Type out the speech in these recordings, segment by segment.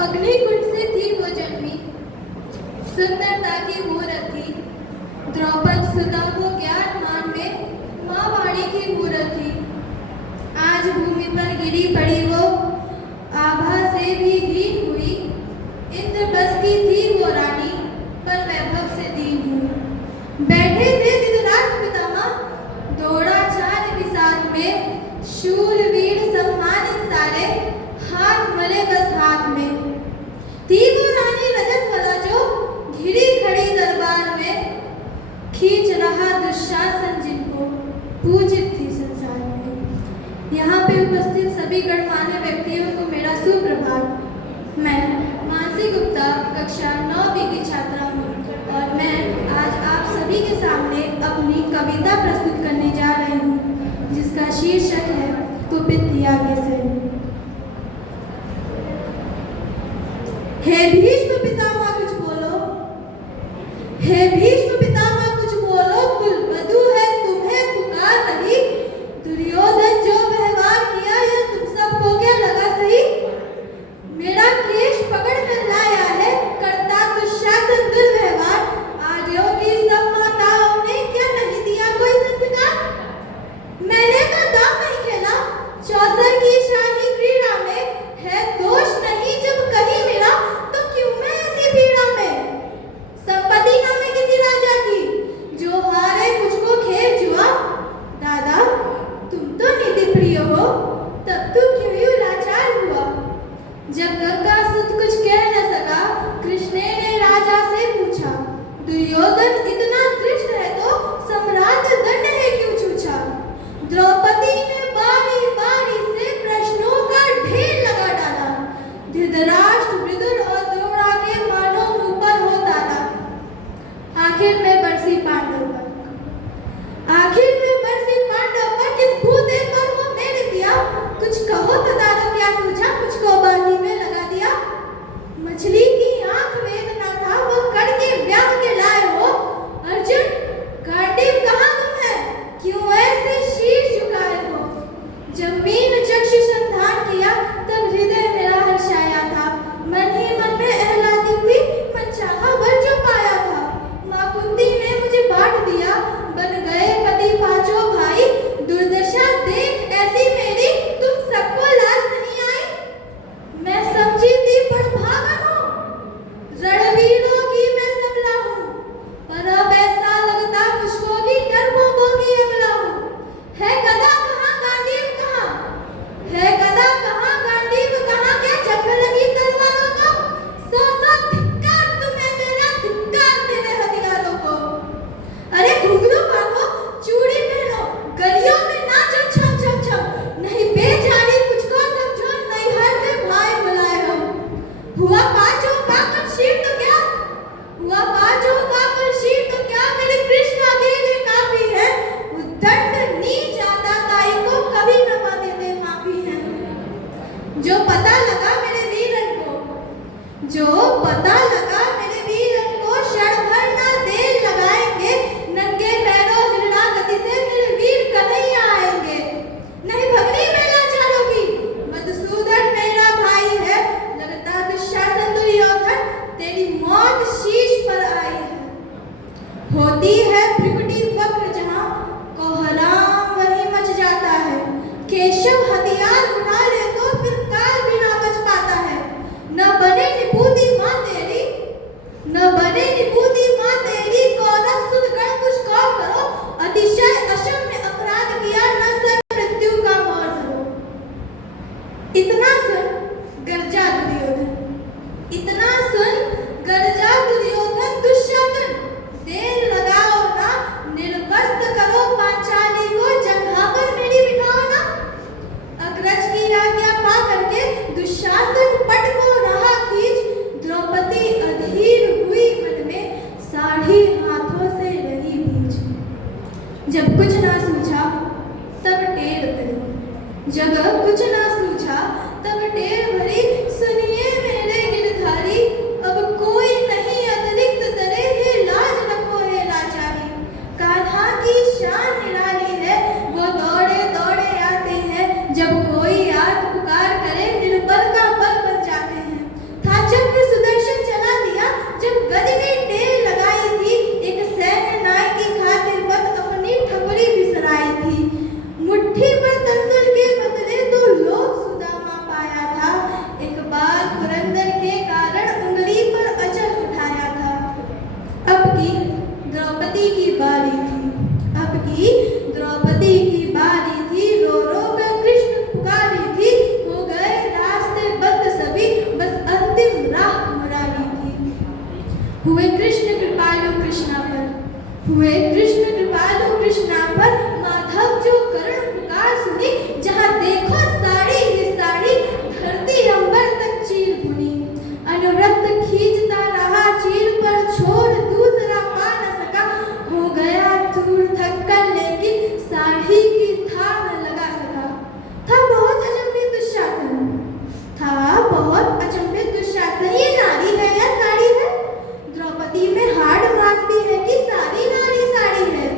अग्निकुंड से थी वो जन्मी, सुंदरता की मूरत थी। द्रौपद सुता वो ज्ञान मान में माँ वाणी की मूरत थी। आज भूमि पर गिरी पड़ी वो आभा से भी हीन हुई। इंद्र बस की थी वो रानी, पर वैभव से दीन हुई। बैठे थे धृतराष्ट्र पितामह, द्रोणाचार्य भी साथ में। शूरवीर सम्मानित सारे, हाथ मले बस हाथ में। थी वो रानी रजस्वला जो घिरी खड़ी दरबार में, खींच रहा दुशासन जिनको पूजित थी संसार में। यहाँ पे उपस्थित सभी गणमान्य व्यक्तियों को मेरा सुप्रभात। मैं मानसी गुप्ता कक्षा 9वीं की छात्रा हूँ और मैं आज आप सभी के सामने अपनी कविता प्रस्तुत करने जा रही हूँ, जिसका शीर्षक है कुपित त्याग से। हे भीष्म पितामह कुछ बोलो, हे भीष्म पितामह कुछ बोलो, कुलवधु है तुम्हें पुकार रही। दुर्योधन जो व्यवहार किया यह तुम सबको क्या लगा सही? मेरा केश पकड़ कर लाया है करता दुशासन दुर्व्यवहार। आर्यों की सब माताओं ने क्या नहीं दिया कोई संस्कार? मैंने तो दांव नहीं खेला चौसर की शाही क्रीड़ा में, है दोष नहीं जब कहीं मेरा, तो क्यों मैं ऐसी पीड़ा में? संपत्ति ना मैं किसी राजा की, जो हारे मुझको खेल जुआ। दादा तुम तो नीति प्रिय हो, तब तू क्यों यूं लाचार हुआ? जब गंगासुत कुछ कह न सका, कृष्ण ने राजा से पूछा। दुर्योधन इतना दृष्ट है तो सम्राट दंड है क्यों छूछा? द्रौपदी ने बारी बारी से प्रश्नों का ढेर लगा डाला। धृतराष्ट्र विदुर और द्रोणा के मानो मुंह पर हो ताला। आखिर में बरसी पांडव पर, आखिर में बरसी पांडव पर, किस भूदेव पर हो मेरे दिया? कुछ कहो बता दो क्या सूझा, मुझको बाजी में लगा दिया। मछली की आंख वेदना था वो करके व्याह के लाए हो। अर्जुन गांडीव कहाँ तुम है, क्यों ऐसे शीश झुकाए हो? जमीन चक्षु संधान किया तब हृदय मेरा हर्षाया था। मन ही मन में आह्लादी थी, मन चाहा वर जो पाया था। माँ कुंती ने मुझे बांट दिया, बन गए पति पांचों भाई। दुर्दशा देख ऐसी मेरी, तुम सबको लाज नहीं आई? मैं समझी थी बड़भागन हूँ, रणवीरों की मैं सबला हूँ, पर अब ऐसा लगता मुझको कि डरपोकों की अबला हूँ। है गदा कहाँ गांडीव कहाँ, है गदा कहाँ गांडीव कहाँ? क्या जंग लगी तलवारों को? सौ सौ धिक्कार तुम्हें मेरा, धिक्कार मेरे हथियारों को। अरे घुंघरू बांधो, चूड़ी पहनो, गलियों में नाचो छम छम छम। नहीं बेचारी मुझको समझो, नैहर से भाई बुलाए हम। हुआ पांचों का पर शीर तो क्या, हुआ पांचों का पर शीर तो क्या? मेरे कृष्ण अकेले काफी है, उद्दंड नीच आता ताई को कभी न पाते थे माफी है। जो पता लगा मेरे वीरन को, जो पता लगा मेरे वीरन को, क्षण भर ना देर लगाएंगे। नंगे पैरों हिरणा गति से मेरे वीर कन्हैया आएंगे। नहीं भगनी मैं लाचारों की, मधुसूदन मेरा भाई है। लगता दुशासन दुर्योधन, तेरी मौत शीश पर आई है। होती है भ्रिकुटी वक्र जहाँ, कोहराम वहीं मच जाता है। केशव हथियार उठा ले तो फिर काल भी ना बच पाता है। न बने निपुति माँ तेरी, न बने निपुति माँ तेरी। कौरव सुत गण कुछ कौर करो, अतिशय अक्षम्य अपराध किया, न सर मृत्यु का मोर धरो। इतना सुन गर्जा दुर्योधन, इतना सुन गर्जा दुर्योधन। दुशासन देर लगाओ ना, निर्वस्त्र करो पांचाली को, जंघा पर मेरी बिठाओ ना। अग्रज की आज्ञा पा करके दुशासन पट को रहा खींच। द्रौपदी अधीर हुई मन में, साड़ी हाथों से रही भींच। जब कुछ ना सूझा तब टेढ़ भरी, जब कुछ ना सूझा तब टेढ़ भरी। सुनिए मेरे गिरधारी, हुए कृष्ण कृपालु कृष्णा पर माधव जो करुण पुकार सुनी, जहाँ देखो साड़ी ही साड़ी, धरती अंबर तक चीर बुनी। अनुव्रत खींचता रहा चीर पर छोड़, दूसरा पा न सका, हो गया दूर थक कर, लेकिन साड़ी की था न लगा सका। था बहुत अचंभित दुशासन, ये नारी है या साड़ी है? द्रौपदी में हाड़ मास भी है कि सारी नारी साड़ी है?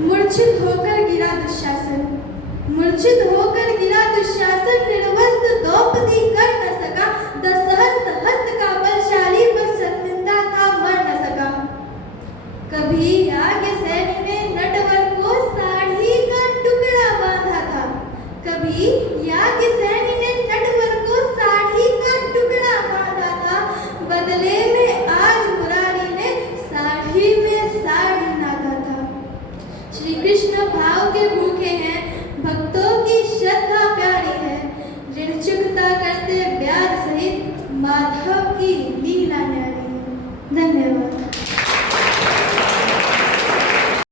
मूर्छित होकर गिरा दुशासन, निर्वस्त्र द्रौपदी कर न सका, दसहस्त हस्त का बलशाली, बस शर्मिंदा था मर न सका। कभी याज्ञसेन ने नटवर को साड़ी का टुकड़ा बांधा था, कभी याज्ञसेन ने नटवर को साड़ी का टुकड़ा बांधा था, बदले में आज मुरारी ने साड़ी में साड़ी नाथा था। श्री कृष्ण भाव के भूखे हैं, भक्तों की श्रद्धा प्यारी है, ऋण चुकता करते ब्याज सहित, माधव की लीला न्यारी है। धन्यवाद।